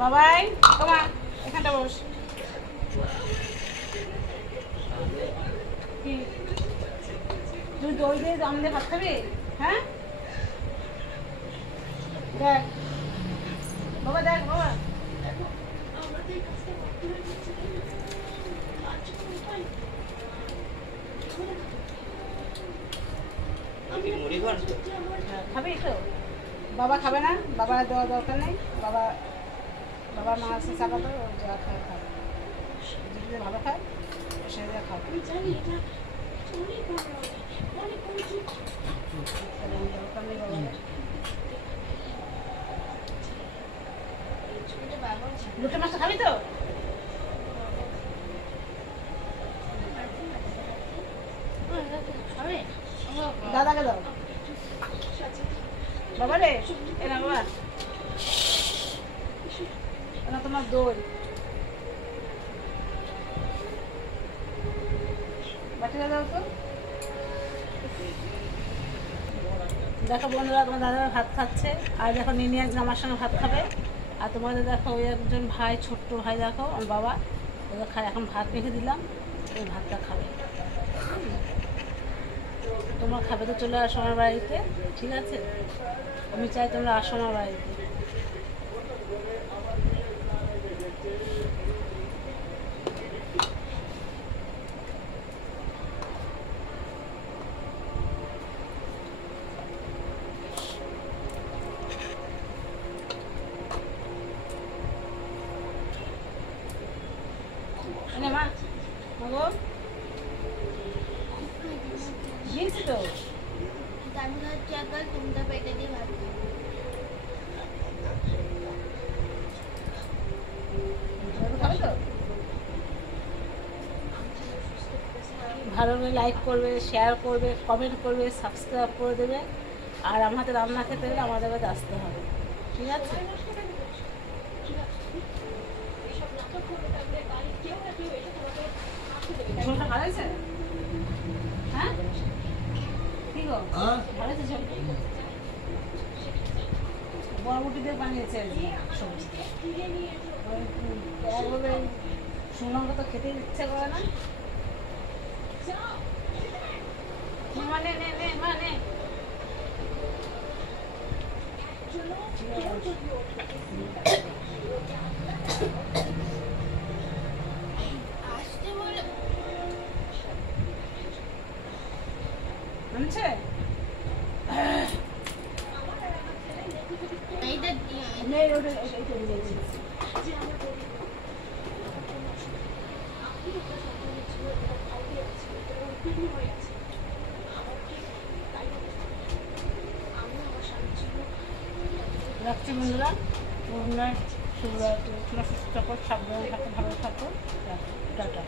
বাবাই তোমা এখানটা বস। কি তুই দই দিয়ে আমাদের ভাত খাবি? হ্যাঁ দেখ বাবা, দেখ বাবা, খাবি তো? বাবা খাবে না, বাবার দেওয়া দরকার নেই। বাবার মা আছে চাপা তো যা খায় খাবে, যদি ভালো খায় সেটা খাবে। দরকার নেই বাবা। লুটে মাছটা খাবি তো? দাদাকে দাও বাবা রে, এনা বাবা, এনা তোমার দই। বাটিটা দাও তো। দেখো বন্ধুরা, তোমার দাদা ভাত খাচ্ছে, আর দেখো নিনি আজকে আমার সঙ্গে ভাত খাবে। আর তোমাদের দেখো ওই একজন ভাই, ছোট্ট ভাই, দেখো আমার বাবা, ওদের খায়। এখন ভাত রেখে দিলাম, ওই ভাতটা খাবে। তোমরা খাবে তো চলে আসো আমার বাড়িতে, ঠিক আছে? আমি চাই তোমরা আসো আমার বাড়িতে। মা গো দিয়েছি তো, ভালো করে লাইক করবে, শেয়ার করবে, কমেন্ট করবে, সাবস্ক্রাইব করে দেবে। আর আমার হাতে রান্না খেতে গেলে আমাদের কাছে আসতে হবে, ঠিক আছে? ঝোলটা ভালো হয়েছে? হ্যাঁ কি গো, ভালো হয়েছে ঝোল? বরবটি দিয়ে বানিয়েছে সবজি। একভাবে শুকনো তো খেতে ইচ্ছে করে না। মানে নে নে মানে আনছে রাখছি বন্ধুরা। গুড নাইট, শুভরাত্রি। তোমরা সুস্থ থাকো, সাবধানে থাকো, ভালো থাকো। টাটা।